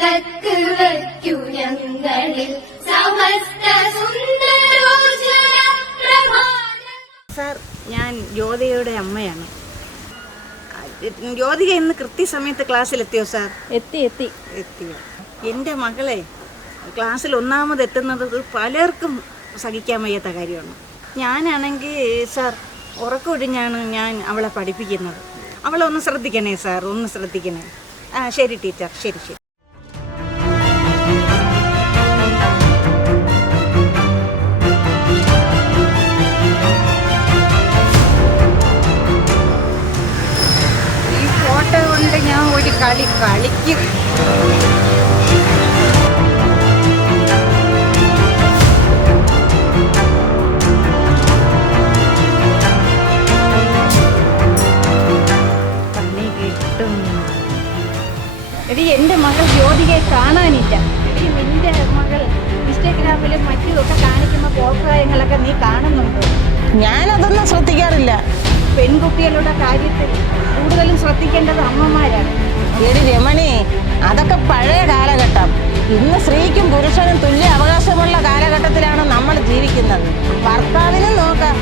വിളക്ക് വയ്ക്കു ഞങ്ങളിൽ സമസ്ത സുന്ദരോജ്വല പ്രഭാതം. സാർ, ഞാൻ ജ്യോതികയുടെ അമ്മയാണ്. ജ്യോതിക ഇന്ന് കൃത്യസമയത്ത് ക്ലാസ്സിലെത്തിയോ സാർ? എത്തിയോ? എൻ്റെ മകളെ ക്ലാസ്സിൽ ഒന്നാമതെത്തുന്നത് പലർക്കും സഹിക്കാൻ വയ്യാത്ത കാര്യമാണ്. ഞാനാണെങ്കിൽ സാർ ഉറക്കൊഴിഞ്ഞാണ് ഞാൻ അവളെ പഠിപ്പിക്കുന്നത്. അവളെ ഒന്ന് ശ്രദ്ധിക്കണേ സാർ, ഒന്ന് ശ്രദ്ധിക്കണേ. ശരി ടീച്ചർ, ശരി. ഈ ഫോട്ടോ കൊണ്ട് ഞാൻ ഒരു കളിക്കും. എടി, എൻ്റെ മകൾ ജ്യോതികയെ കാണാനില്ല. എടി, നിന്റെ മകൾ ഇൻസ്റ്റാഗ്രാമിലും മറ്റുമൊക്കെ കാണിക്കുന്ന പ്രോത്സാഹനങ്ങളൊക്കെ നീ കാണുന്നുണ്ടോ? ഞാനതൊന്നും ശ്രദ്ധിക്കാറില്ല. പെൺകുട്ടികളുടെ കാര്യത്തിൽ കൂടുതലും ശ്രദ്ധിക്കേണ്ടത് അമ്മമാരാണ്. എടി രമണി, അതൊക്കെ പഴയ കാലഘട്ടം. ഇന്ന് സ്ത്രീക്കും പുരുഷനും തുല്യ അവകാശമുള്ള കാലഘട്ടത്തിലാണ് നമ്മൾ ജീവിക്കുന്നത്. ഭർത്താവിനും നോക്കാം.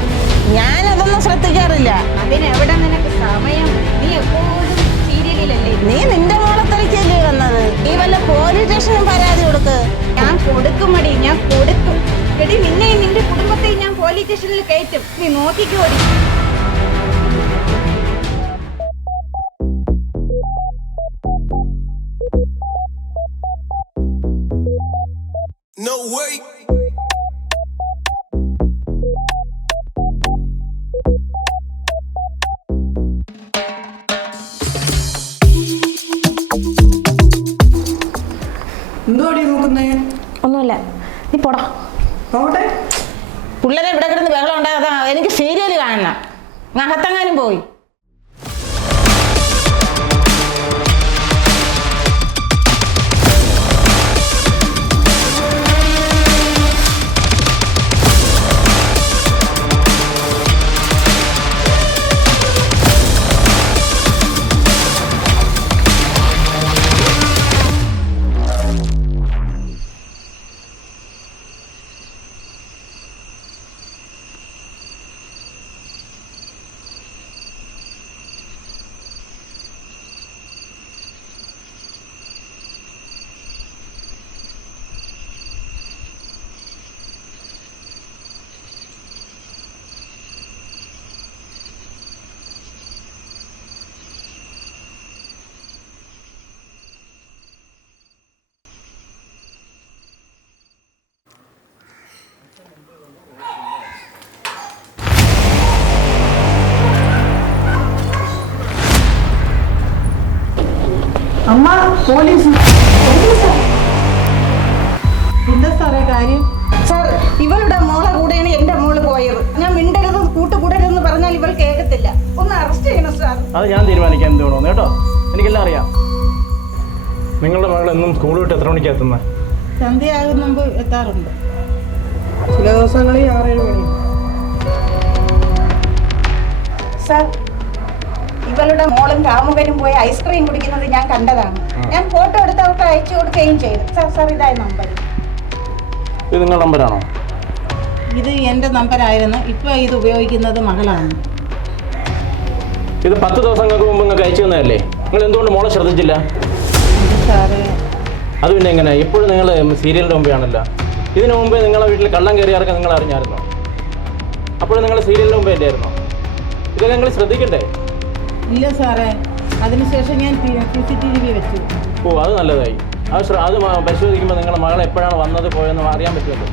ഞാനതൊന്നും ശ്രദ്ധിക്കാറില്ല. അതിനെവിടെ നിനക്ക് സമയം? നീ എപ്പോഴും സീരിയലിലല്ലേ? നീ നിന്റെ മോളത്തലിക്കല്ലേ വന്നത്? നീ വല്ല പോലീസ് സ്റ്റേഷനും പരാതി കൊടുക്ക്. ഞാൻ കൊടുക്കുമടി, ഞാൻ കൊടുക്കും. എടി, നിന്നെയും നിന്റെ കുടുംബത്തെയും ഞാൻ പോലീസ് സ്റ്റേഷനിൽ കയറ്റും. നീ നോക്കിക്കോടി. No way. എന്തോടി നോക്കുന്നേ? ഒന്നുമില്ല, നീ പോടാ. പോട്ടെ. പിള്ളേരെ ഇവിടെ കിടന്ന് ബഹളം ഉണ്ടാകാതെ എനിക്ക് സീരിയൽ കാണണം. അകത്തെങ്ങാനും പോയി. അമ്മ, പോലീസ്. എന്താ സാറേ കാര്യം? സാർ, ഇവളുടെ മോളെ കൂടെയാണ് എൻ്റെ മോള് പോയത്. ഞാൻ മിണ്ടരുത്, കൂട്ടുകൂടരുതെന്ന് പറഞ്ഞാൽ ഇവൾ കേൾക്കത്തില്ല. ഒന്ന് അറസ്റ്റ് ചെയ്യണം സാർ. അത് ഞാൻ തീരുമാനിക്കാൻ എന്ത് വേണമെന്ന് കേട്ടോ. എനിക്കെല്ലാം അറിയാം. നിങ്ങളുടെ മകൾ എന്നും സ്കൂൾ വിട്ട് എത്ര മണിക്ക് എത്തുന്നത്? സന്ധ്യയാകുന്ന മുമ്പ് എത്താറുണ്ട്. ചില ദിവസങ്ങളിൽ 6-7 മണി. സാർ, ഇവളുടെ മോളും കാമുകനും പോയി ഐസ്ക്രീം കുടിക്കുന്നത് ഞാൻ കണ്ടതാണ്. ഞാൻ ഫോട്ടോ എടുത്ത് അവർക്ക് അയച്ചു കൊടുക്കുകയും ചെയ്തു. സാർ ഇതായ നമ്പർ. ഇത് നിങ്ങളുടെ നമ്പറാണോ? ഇത് എൻ്റെ നമ്പറായിരുന്നു. ഇപ്പൊ ഇത് ഉപയോഗിക്കുന്നത് മകളാണ്. ഇത് 10 ദിവസങ്ങൾക്ക് മുമ്പ് നിങ്ങൾക്ക് അയച്ചു തന്നതല്ലേ? നിങ്ങൾ എന്തുകൊണ്ട് മോളെ ശ്രദ്ധിച്ചില്ല? സാറേ, അത് പിന്നെ എങ്ങനെ? എപ്പോഴും നിങ്ങൾ സീരിയലിൻ്റെ മുമ്പേ ആണല്ലോ. ഇതിനു മുമ്പേ നിങ്ങളെ വീട്ടിൽ കള്ളം കയറിയാർക്ക് നിങ്ങൾ അറിഞ്ഞായിരുന്നോ? അപ്പോഴും നിങ്ങൾ സീരിയലിൻ്റെ മുമ്പേ അല്ലായിരുന്നോ? ഇതൊക്കെ നിങ്ങൾ ശ്രദ്ധിക്കണ്ടേ? ഇല്ല സാറേ, അതിനുശേഷം ഞാൻ CCTV വെച്ചു. ഓ, അത് നല്ലതായി. അത് പരിശോധിക്കുമ്പോൾ നിങ്ങളുടെ മകൾ എപ്പോഴാണ് വന്നത് പോയെന്ന് അറിയാൻ പറ്റുമല്ലോ.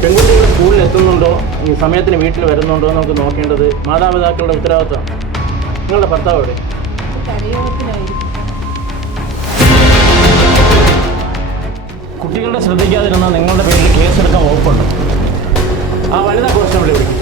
പെൺകുട്ടികൾ സ്കൂളിൽ എത്തുന്നുണ്ടോ, ഈ സമയത്തിന് വീട്ടിൽ വരുന്നുണ്ടോ എന്ന് നമുക്ക് നോക്കേണ്ടത് മാതാപിതാക്കളുടെ ഉത്തരവാദിത്തമാണ്. നിങ്ങളുടെ ഭർത്താവ് എവിടെ? കുട്ടികളുടെ ശ്രദ്ധിക്കാതിരുന്നാൽ നിങ്ങളുടെ പേരിൽ കേസെടുക്കാൻ വകുപ്പുണ്ട്. ആ വനിതാ കോൺസ്റ്റബിളെ വിളിക്കും.